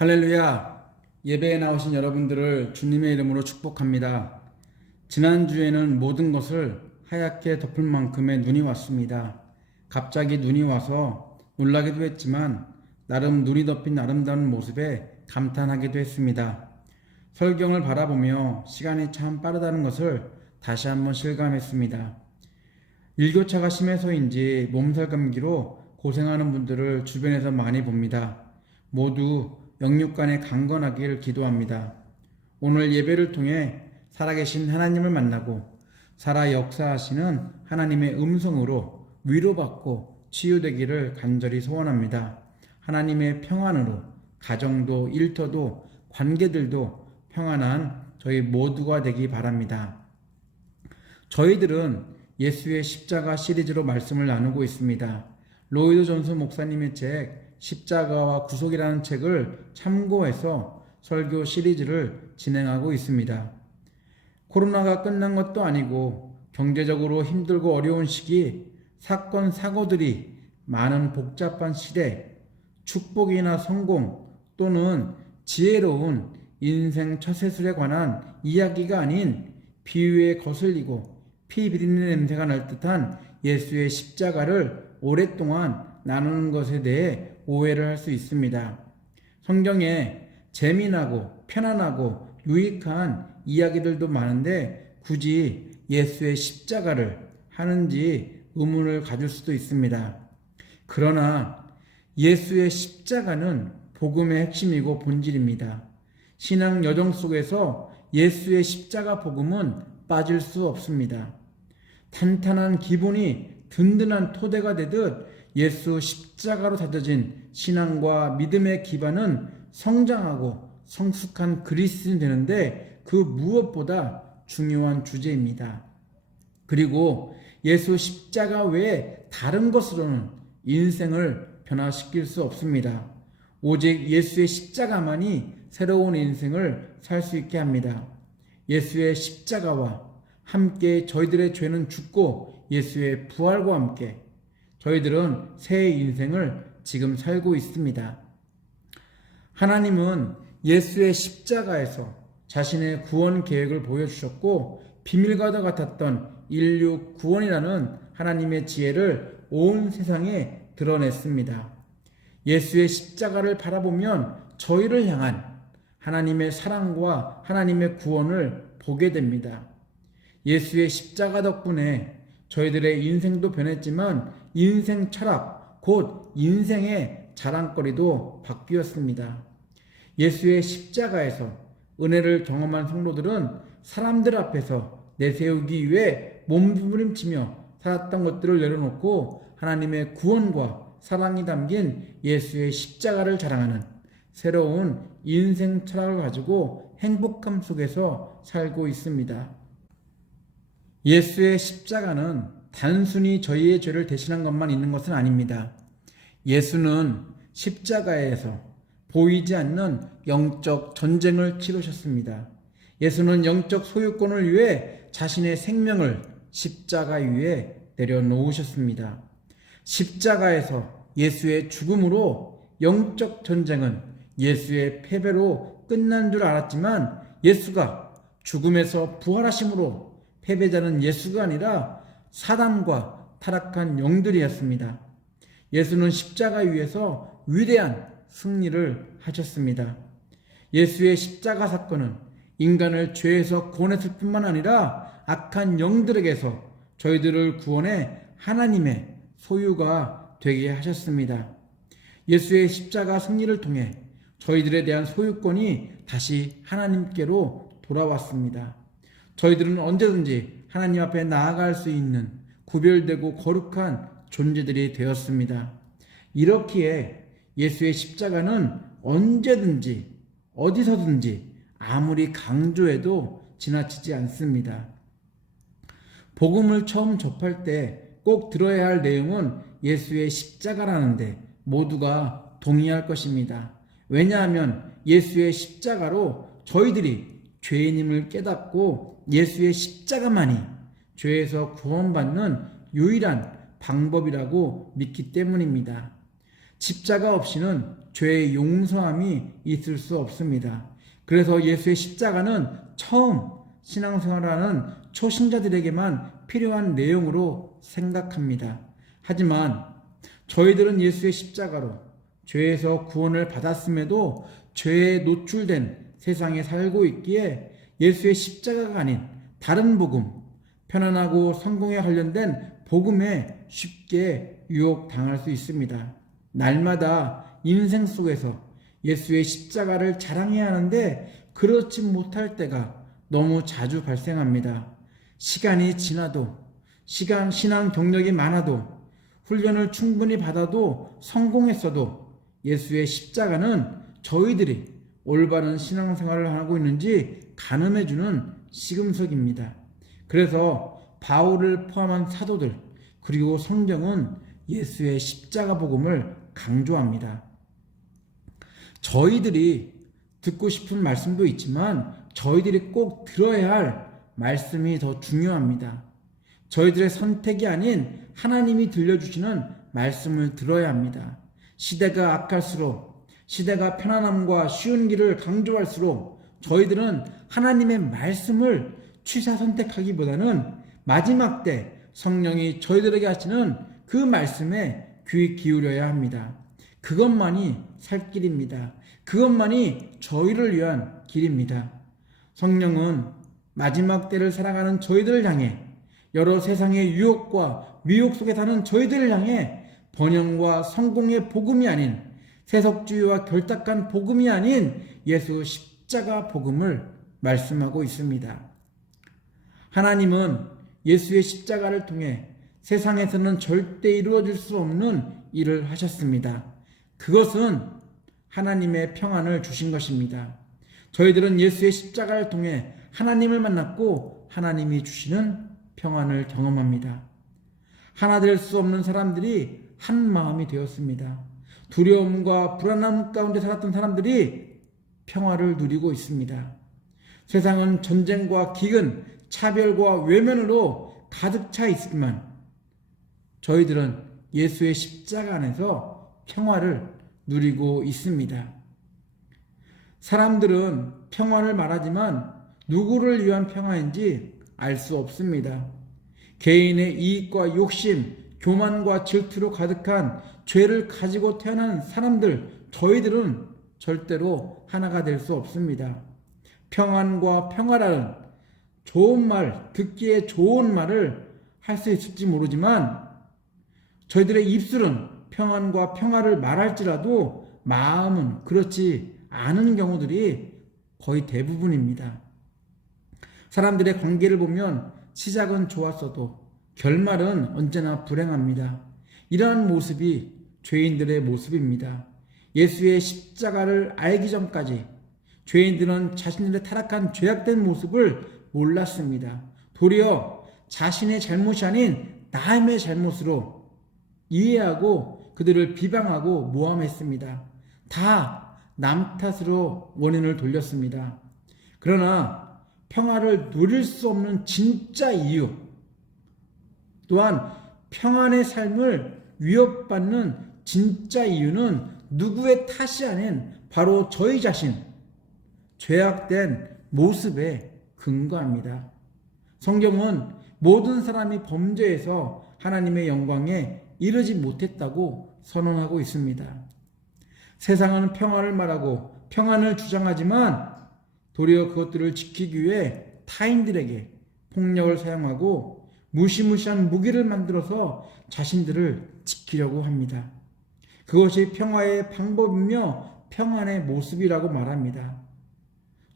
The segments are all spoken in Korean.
할렐루야! 예배에 나오신 여러분들을 주님의 이름으로 축복합니다. 지난주에는 모든 것을 하얗게 덮을 만큼의 눈이 왔습니다. 갑자기 눈이 와서 놀라기도 했지만 나름 눈이 덮인 아름다운 모습에 감탄하기도 했습니다. 설경을 바라보며 시간이 참 빠르다는 것을 다시 한번 실감했습니다. 일교차가 심해서인지 몸살 감기로 고생하는 분들을 주변에서 많이 봅니다. 모두 영육간에 강건하길 기도합니다. 오늘 예배를 통해 살아계신 하나님을 만나고 살아 역사하시는 하나님의 음성으로 위로받고 치유되기를 간절히 소원합니다. 하나님의 평안으로 가정도 일터도 관계들도 평안한 저희 모두가 되기 바랍니다. 저희들은 예수의 십자가 시리즈로 말씀을 나누고 있습니다. 로이드 존슨 목사님의 책 십자가와 구속이라는 책을 참고해서 설교 시리즈를 진행하고 있습니다. 코로나가 끝난 것도 아니고 경제적으로 힘들고 어려운 시기, 사건, 사고들이 많은 복잡한 시대, 축복이나 성공 또는 지혜로운 인생 처세술에 관한 이야기가 아닌 비유에 거슬리고 피 비린내 냄새가 날 듯한 예수의 십자가를 오랫동안 나누는 것에 대해 오해를 할 수 있습니다. 성경에 재미나고 편안하고 유익한 이야기들도 많은데 굳이 예수의 십자가를 하는지 의문을 가질 수도 있습니다. 그러나 예수의 십자가는 복음의 핵심이고 본질입니다. 신앙 여정 속에서 예수의 십자가 복음은 빠질 수 없습니다. 탄탄한 기본이 든든한 토대가 되듯 예수 십자가로 다져진 신앙과 믿음의 기반은 성장하고 성숙한 그리스도인이 되는데 그 무엇보다 중요한 주제입니다. 그리고 예수 십자가 외에 다른 것으로는 인생을 변화시킬 수 없습니다. 오직 예수의 십자가만이 새로운 인생을 살 수 있게 합니다. 예수의 십자가와 함께 저희들의 죄는 죽고 예수의 부활과 함께 저희들은 새 인생을 지금 살고 있습니다. 하나님은 예수의 십자가에서 자신의 구원 계획을 보여주셨고 비밀과도 같았던 인류 구원이라는 하나님의 지혜를 온 세상에 드러냈습니다. 예수의 십자가를 바라보면 저희를 향한 하나님의 사랑과 하나님의 구원을 보게 됩니다. 예수의 십자가 덕분에 저희들의 인생도 변했지만 인생 철학, 곧 인생의 자랑거리도 바뀌었습니다. 예수의 십자가에서 은혜를 경험한 성도들은 사람들 앞에서 내세우기 위해 몸부림치며 살았던 것들을 내려놓고 하나님의 구원과 사랑이 담긴 예수의 십자가를 자랑하는 새로운 인생 철학을 가지고 행복함 속에서 살고 있습니다. 예수의 십자가는 단순히 저희의 죄를 대신한 것만 있는 것은 아닙니다. 예수는 십자가에서 보이지 않는 영적 전쟁을 치르셨습니다. 예수는 영적 소유권을 위해 자신의 생명을 십자가 위에 내려놓으셨습니다. 십자가에서 예수의 죽음으로 영적 전쟁은 예수의 패배로 끝난 줄 알았지만 예수가 죽음에서 부활하심으로 패배자는 예수가 아니라 사단과 타락한 영들이었습니다. 예수는 십자가 위에서 위대한 승리를 하셨습니다. 예수의 십자가 사건은 인간을 죄에서 구원했을 뿐만 아니라 악한 영들에게서 저희들을 구원해 하나님의 소유가 되게 하셨습니다. 예수의 십자가 승리를 통해 저희들에 대한 소유권이 다시 하나님께로 돌아왔습니다. 저희들은 언제든지 하나님 앞에 나아갈 수 있는 구별되고 거룩한 존재들이 되었습니다. 이렇기에 예수의 십자가는 언제든지 어디서든지 아무리 강조해도 지나치지 않습니다. 복음을 처음 접할 때 꼭 들어야 할 내용은 예수의 십자가라는데 모두가 동의할 것입니다. 왜냐하면 예수의 십자가로 저희들이 죄인임을 깨닫고 예수의 십자가만이 죄에서 구원받는 유일한 방법이라고 믿기 때문입니다. 십자가 없이는 죄의 용서함이 있을 수 없습니다. 그래서 예수의 십자가는 처음 신앙생활하는 초신자들에게만 필요한 내용으로 생각합니다. 하지만 저희들은 예수의 십자가로 죄에서 구원을 받았음에도 죄에 노출된 세상에 살고 있기에 예수의 십자가가 아닌 다른 복음, 편안하고 성공에 관련된 복음에 쉽게 유혹당할 수 있습니다. 날마다 인생 속에서 예수의 십자가를 자랑해야 하는데 그렇지 못할 때가 너무 자주 발생합니다. 시간이 지나도, 신앙 경력이 많아도, 훈련을 충분히 받아도 성공했어도 예수의 십자가는 저희들이 올바른 신앙생활을 하고 있는지 가늠해주는 시금석입니다. 그래서 바울을 포함한 사도들 그리고 성경은 예수의 십자가 복음을 강조합니다. 저희들이 듣고 싶은 말씀도 있지만 저희들이 꼭 들어야 할 말씀이 더 중요합니다. 저희들의 선택이 아닌 하나님이 들려주시는 말씀을 들어야 합니다. 시대가 악할수록, 시대가 편안함과 쉬운 길을 강조할수록 저희들은 하나님의 말씀을 취사 선택하기보다는 마지막 때 성령이 저희들에게 하시는 그 말씀에 귀 기울여야 합니다. 그것만이 살 길입니다. 그것만이 저희를 위한 길입니다. 성령은 마지막 때를 살아가는 저희들을 향해, 여러 세상의 유혹과 미혹 속에 사는 저희들을 향해 번영과 성공의 복음이 아닌, 세속주의와 결탁한 복음이 아닌 예수 십자가 복음을 말씀하고 있습니다. 하나님은 예수의 십자가를 통해 세상에서는 절대 이루어질 수 없는 일을 하셨습니다. 그것은 하나님의 평안을 주신 것입니다. 저희들은 예수의 십자가를 통해 하나님을 만났고 하나님이 주시는 평안을 경험합니다. 하나 될 수 없는 사람들이 한 마음이 되었습니다. 두려움과 불안함 가운데 살았던 사람들이 평화를 누리고 있습니다. 세상은 전쟁과 기근, 차별과 외면으로 가득 차 있지만 저희들은 예수의 십자가 안에서 평화를 누리고 있습니다. 사람들은 평화를 말하지만 누구를 위한 평화인지 알 수 없습니다. 개인의 이익과 욕심, 교만과 질투로 가득한 죄를 가지고 태어난 사람들, 저희들은 절대로 하나가 될 수 없습니다. 평안과 평화라는 좋은 말, 듣기에 좋은 말을 할 수 있을지 모르지만 저희들의 입술은 평안과 평화를 말할지라도 마음은 그렇지 않은 경우들이 거의 대부분입니다. 사람들의 관계를 보면 시작은 좋았어도 결말은 언제나 불행합니다. 이러한 모습이 죄인들의 모습입니다. 예수의 십자가를 알기 전까지 죄인들은 자신들의 타락한 죄악된 모습을 몰랐습니다. 도리어 자신의 잘못이 아닌 남의 잘못으로 이해하고 그들을 비방하고 모함했습니다. 다 남 탓으로 원인을 돌렸습니다. 그러나 평화를 누릴 수 없는 진짜 이유, 또한 평안의 삶을 위협받는 진짜 이유는 누구의 탓이 아닌 바로 저희 자신, 죄악된 모습에 근거합니다. 성경은 모든 사람이 범죄해서 하나님의 영광에 이르지 못했다고 선언하고 있습니다. 세상은 평화를 말하고 평안을 주장하지만 도리어 그것들을 지키기 위해 타인들에게 폭력을 사용하고 무시무시한 무기를 만들어서 자신들을 지키려고 합니다. 그것이 평화의 방법이며 평안의 모습이라고 말합니다.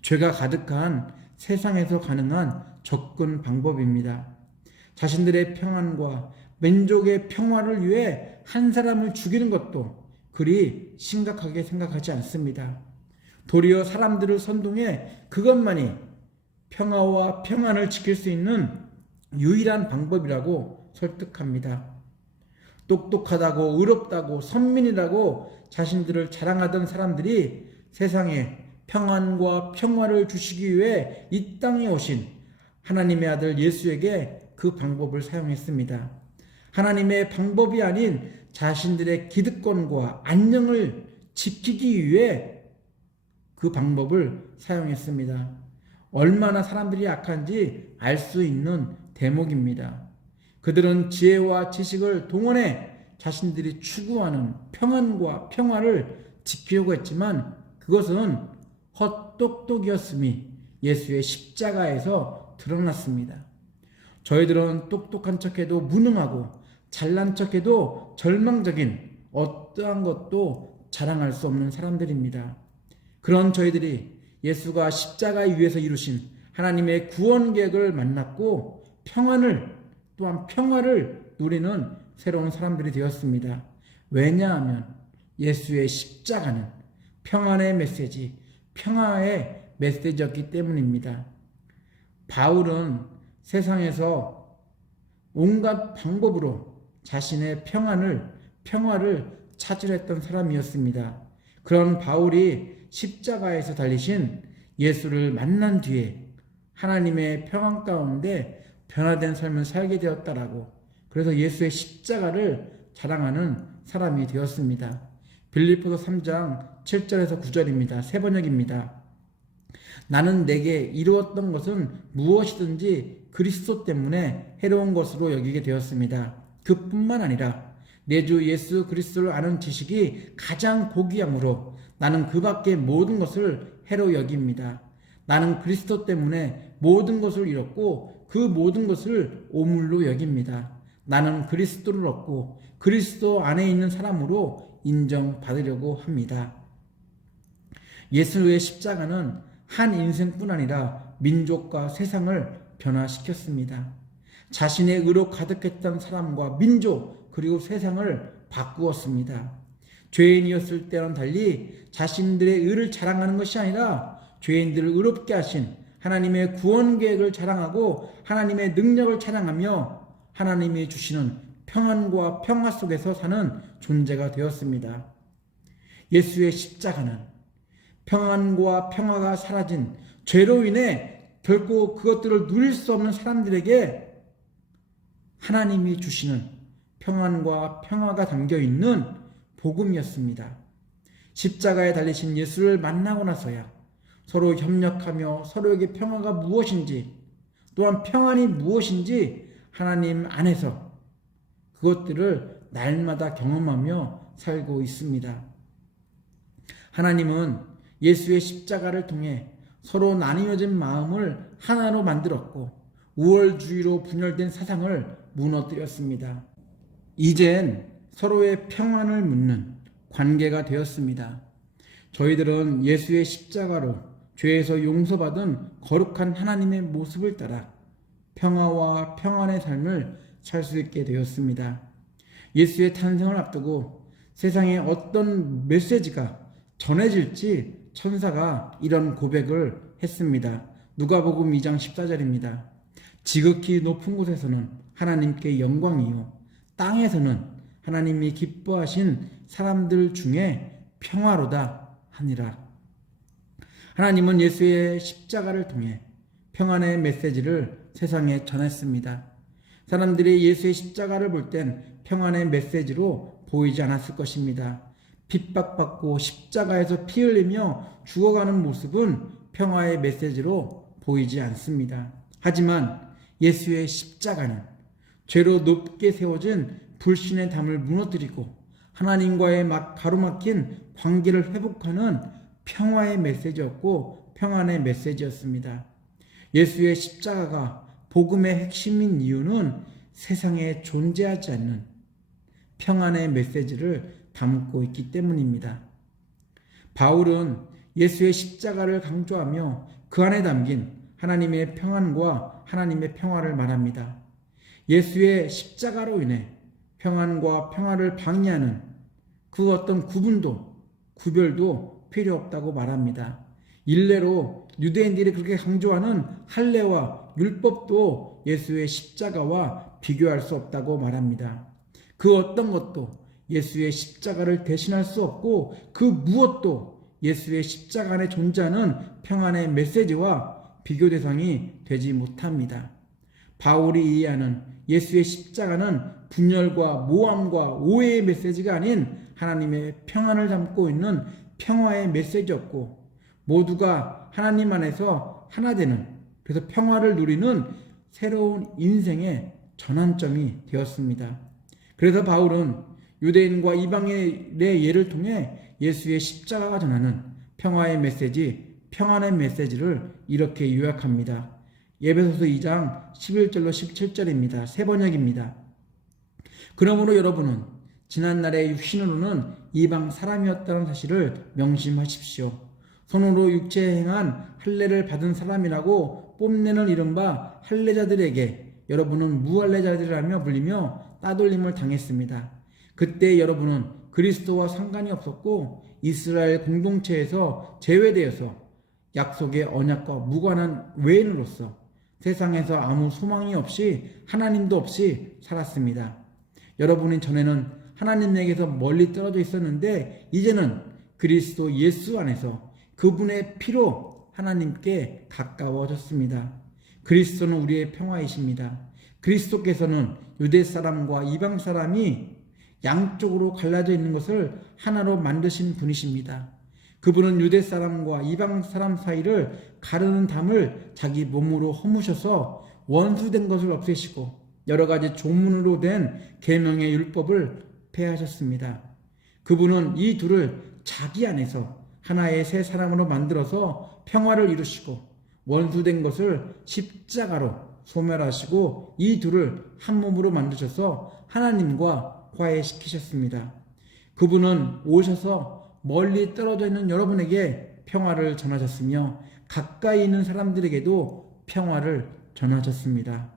죄가 가득한 세상에서 가능한 접근 방법입니다. 자신들의 평안과 민족의 평화를 위해 한 사람을 죽이는 것도 그리 심각하게 생각하지 않습니다. 도리어 사람들을 선동해 그것만이 평화와 평안을 지킬 수 있는 유일한 방법이라고 설득합니다. 똑똑하다고 의롭다고 선민이라고 자신들을 자랑하던 사람들이 세상에 평안과 평화를 주시기 위해 이 땅에 오신 하나님의 아들 예수에게 그 방법을 사용했습니다. 하나님의 방법이 아닌 자신들의 기득권과 안녕을 지키기 위해 그 방법을 사용했습니다. 얼마나 사람들이 악한지 알 수 있는 대목입니다. 그들은 지혜와 지식을 동원해 자신들이 추구하는 평안과 평화를 지키려고 했지만 그것은 헛똑똑이었음이 예수의 십자가에서 드러났습니다. 저희들은 똑똑한 척해도 무능하고 잘난 척해도 절망적인 어떠한 것도 자랑할 수 없는 사람들입니다. 그런 저희들이 예수가 십자가 위에서 이루신 하나님의 구원 계획을 만났고 또한 평화를 누리는 새로운 사람들이 되었습니다. 왜냐하면 예수의 십자가는 평안의 메시지, 평화의 메시지였기 때문입니다. 바울은 세상에서 온갖 방법으로 자신의 평화를 찾으려 했던 사람이었습니다. 그런 바울이 십자가에서 달리신 예수를 만난 뒤에 하나님의 평안 가운데 변화된 삶을 살게 되었다라고, 그래서 예수의 십자가를 자랑하는 사람이 되었습니다. 빌립보서 3장 7절에서 9절입니다. 세 번역입니다. 나는 내게 이루었던 것은 무엇이든지 그리스도 때문에 해로운 것으로 여기게 되었습니다. 그뿐만 아니라 내 주 예수 그리스도를 아는 지식이 가장 고귀함으로 나는 그 밖의 모든 것을 해로 여깁니다. 나는 그리스도 때문에 모든 것을 잃었고 그 모든 것을 오물로 여깁니다. 나는 그리스도를 얻고 그리스도 안에 있는 사람으로 인정받으려고 합니다. 예수의 십자가는 한 인생뿐 아니라 민족과 세상을 변화시켰습니다. 자신의 의로 가득했던 사람과 민족 그리고 세상을 바꾸었습니다. 죄인이었을 때와는 달리 자신들의 의를 자랑하는 것이 아니라 죄인들을 의롭게 하신 하나님의 구원 계획을 자랑하고 하나님의 능력을 찬양하며 하나님이 주시는 평안과 평화 속에서 사는 존재가 되었습니다. 예수의 십자가는 평안과 평화가 사라진 죄로 인해 결코 그것들을 누릴 수 없는 사람들에게 하나님이 주시는 평안과 평화가 담겨 있는 복음이었습니다. 십자가에 달리신 예수를 만나고 나서야 서로 협력하며 서로에게 평화가 무엇인지 또한 평안이 무엇인지 하나님 안에서 그것들을 날마다 경험하며 살고 있습니다. 하나님은 예수의 십자가를 통해 서로 나뉘어진 마음을 하나로 만들었고 우월주의로 분열된 사상을 무너뜨렸습니다. 이젠 서로의 평안을 묻는 관계가 되었습니다. 저희들은 예수의 십자가로 죄에서 용서받은 거룩한 하나님의 모습을 따라 평화와 평안의 삶을 살 수 있게 되었습니다. 예수의 탄생을 앞두고 세상에 어떤 메시지가 전해질지 천사가 이런 고백을 했습니다. 누가복음 2장 14절입니다. 지극히 높은 곳에서는 하나님께 영광이요 땅에서는 하나님이 기뻐하신 사람들 중에 평화로다 하니라. 하나님은 예수의 십자가를 통해 평안의 메시지를 세상에 전했습니다. 사람들이 예수의 십자가를 볼 땐 평안의 메시지로 보이지 않았을 것입니다. 핍박받고 십자가에서 피 흘리며 죽어가는 모습은 평화의 메시지로 보이지 않습니다. 하지만 예수의 십자가는 죄로 높게 세워진 불신의 담을 무너뜨리고 하나님과의 가로막힌 관계를 회복하는 평화의 메시지였고 평안의 메시지였습니다. 예수의 십자가가 복음의 핵심인 이유는 세상에 존재하지 않는 평안의 메시지를 담고 있기 때문입니다. 바울은 예수의 십자가를 강조하며 그 안에 담긴 하나님의 평안과 하나님의 평화를 말합니다. 예수의 십자가로 인해 평안과 평화를 방해하는 그 어떤 구별도 필요 없다고 말합니다. 일례로 유대인들이 그렇게 강조하는 할례와 율법도 예수의 십자가와 비교할 수 없다고 말합니다. 그 어떤 것도 예수의 십자가를 대신할 수 없고 그 무엇도 예수의 십자가 안에 존재하는 평안의 메시지와 비교 대상이 되지 못합니다. 바울이 이해하는 예수의 십자가는 분열과 모함과 오해의 메시지가 아닌 하나님의 평안을 담고 있는 평화의 메시지였고, 모두가 하나님 안에서 하나 되는, 그래서 평화를 누리는 새로운 인생의 전환점이 되었습니다. 그래서 바울은 유대인과 이방인의 예를 통해 예수의 십자가가 전하는 평화의 메시지, 평안의 메시지를 이렇게 요약합니다. 에베소서 2장 11절로 17절입니다. 새 번역입니다. 그러므로 여러분은 지난날의 육신으로는 이방 사람이었다는 사실을 명심하십시오. 손으로 육체에 행한 할례를 받은 사람이라고 뽐내는 이른바 할례자들에게 여러분은 무할례자들이라며 불리며 따돌림을 당했습니다. 그때 여러분은 그리스도와 상관이 없었고 이스라엘 공동체에서 제외되어서 약속의 언약과 무관한 외인으로서 세상에서 아무 소망이 없이 하나님도 없이 살았습니다. 여러분이 전에는 하나님에게서 멀리 떨어져 있었는데 이제는 그리스도 예수 안에서 그분의 피로 하나님께 가까워졌습니다. 그리스도는 우리의 평화이십니다. 그리스도께서는 유대 사람과 이방 사람이 양쪽으로 갈라져 있는 것을 하나로 만드신 분이십니다. 그분은 유대 사람과 이방 사람 사이를 가르는 담을 자기 몸으로 허무셔서 원수된 것을 없애시고 여러 가지 조문으로 된 계명의 율법을 폐하셨습니다. 그분은 이 둘을 자기 안에서 하나의 새 사람으로 만들어서 평화를 이루시고 원수된 것을 십자가로 소멸하시고 이 둘을 한 몸으로 만드셔서 하나님과 화해시키셨습니다. 그분은 오셔서 멀리 떨어져 있는 여러분에게 평화를 전하셨으며 가까이 있는 사람들에게도 평화를 전하셨습니다.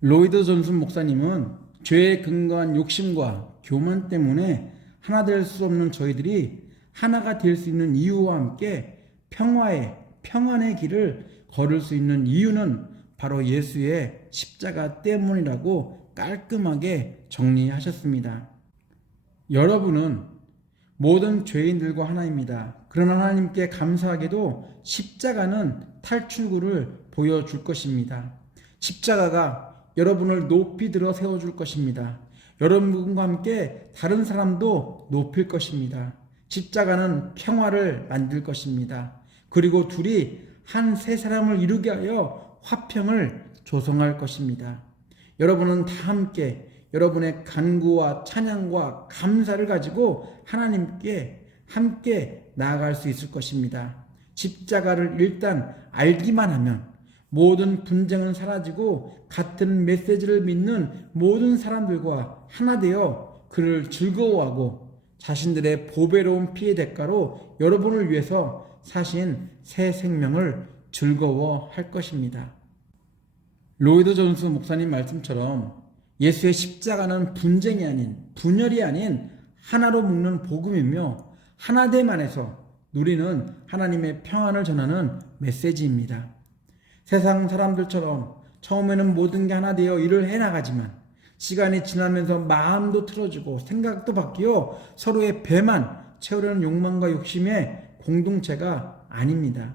로이드 존슨 목사님은 죄에 근거한 욕심과 교만 때문에 하나 될 수 없는 저희들이 하나가 될 수 있는 이유와 함께 평안의 길을 걸을 수 있는 이유는 바로 예수의 십자가 때문이라고 깔끔하게 정리하셨습니다. 여러분은 모든 죄인들과 하나입니다. 그러나 하나님께 감사하게도 십자가는 탈출구를 보여줄 것입니다. 십자가가 여러분을 높이 들어 세워줄 것입니다. 여러분과 함께 다른 사람도 높일 것입니다. 십자가는 평화를 만들 것입니다. 그리고 둘이 한 세 사람을 이루게 하여 화평을 조성할 것입니다. 여러분은 다 함께 여러분의 간구와 찬양과 감사를 가지고 하나님께 함께 나아갈 수 있을 것입니다. 십자가를 일단 알기만 하면 모든 분쟁은 사라지고 같은 메시지를 믿는 모든 사람들과 하나 되어 그를 즐거워하고 자신들의 보배로운 피의 대가로 여러분을 위해서 사신 새 생명을 즐거워할 것입니다. 로이드 존스 목사님 말씀처럼 예수의 십자가는 분쟁이 아닌 분열이 아닌 하나로 묶는 복음이며 하나됨 안에서 누리는 하나님의 평안을 전하는 메시지입니다. 세상 사람들처럼 처음에는 모든 게 하나 되어 일을 해나가지만 시간이 지나면서 마음도 틀어지고 생각도 바뀌어 서로의 배만 채우려는 욕망과 욕심의 공동체가 아닙니다.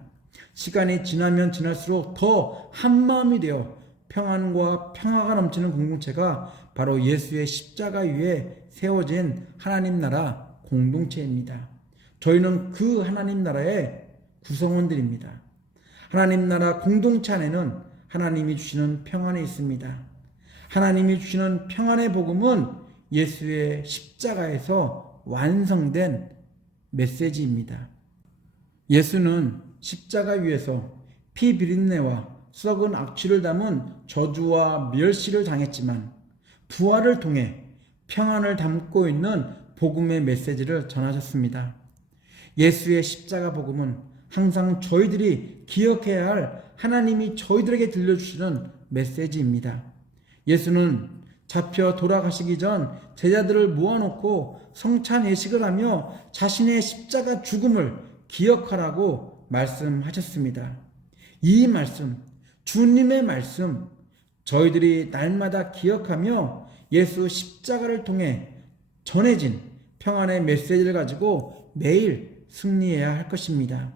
시간이 지나면 지날수록 더 한마음이 되어 평안과 평화가 넘치는 공동체가 바로 예수의 십자가 위에 세워진 하나님 나라 공동체입니다. 저희는 그 하나님 나라의 구성원들입니다. 하나님 나라 공동체 안에는 하나님이 주시는 평안이 있습니다. 하나님이 주시는 평안의 복음은 예수의 십자가에서 완성된 메시지입니다. 예수는 십자가 위에서 피 비린내와 썩은 악취를 담은 저주와 멸시를 당했지만 부활을 통해 평안을 담고 있는 복음의 메시지를 전하셨습니다. 예수의 십자가 복음은 항상 저희들이 기억해야 할 하나님이 저희들에게 들려주시는 메시지입니다. 예수는 잡혀 돌아가시기 전 제자들을 모아놓고 성찬 예식을 하며 자신의 십자가 죽음을 기억하라고 말씀하셨습니다. 이 말씀, 주님의 말씀, 저희들이 날마다 기억하며 예수 십자가를 통해 전해진 평안의 메시지를 가지고 매일 승리해야 할 것입니다.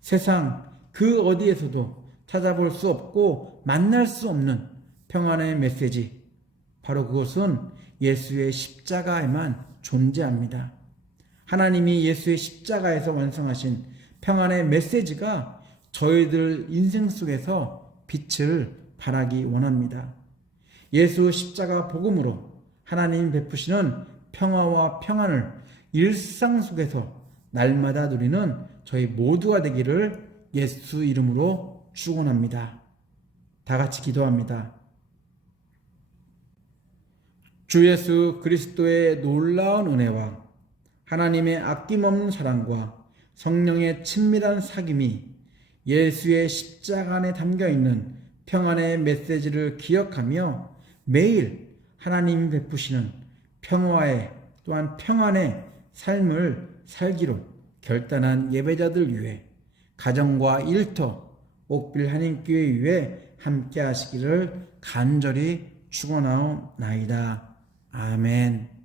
세상 그 어디에서도 찾아볼 수 없고 만날 수 없는 평안의 메시지, 바로 그것은 예수의 십자가에만 존재합니다. 하나님이 예수의 십자가에서 완성하신 평안의 메시지가 저희들 인생 속에서 빛을 발하기 원합니다. 예수 십자가 복음으로 하나님 베푸시는 평화와 평안을 일상 속에서 날마다 누리는 저희 모두가 되기를 예수 이름으로 축원합니다. 다 같이 기도합니다. 주 예수 그리스도의 놀라운 은혜와 하나님의 아낌없는 사랑과 성령의 친밀한 사귐이 예수의 십자가 안에 담겨있는 평안의 메시지를 기억하며 매일 하나님이 베푸시는 평화의 또한 평안의 삶을 살기로 결단한 예배자들 위해 가정과 일터 옥빌 한인교회 위해 함께 하시기를 간절히 축원하옵나이다. 아멘.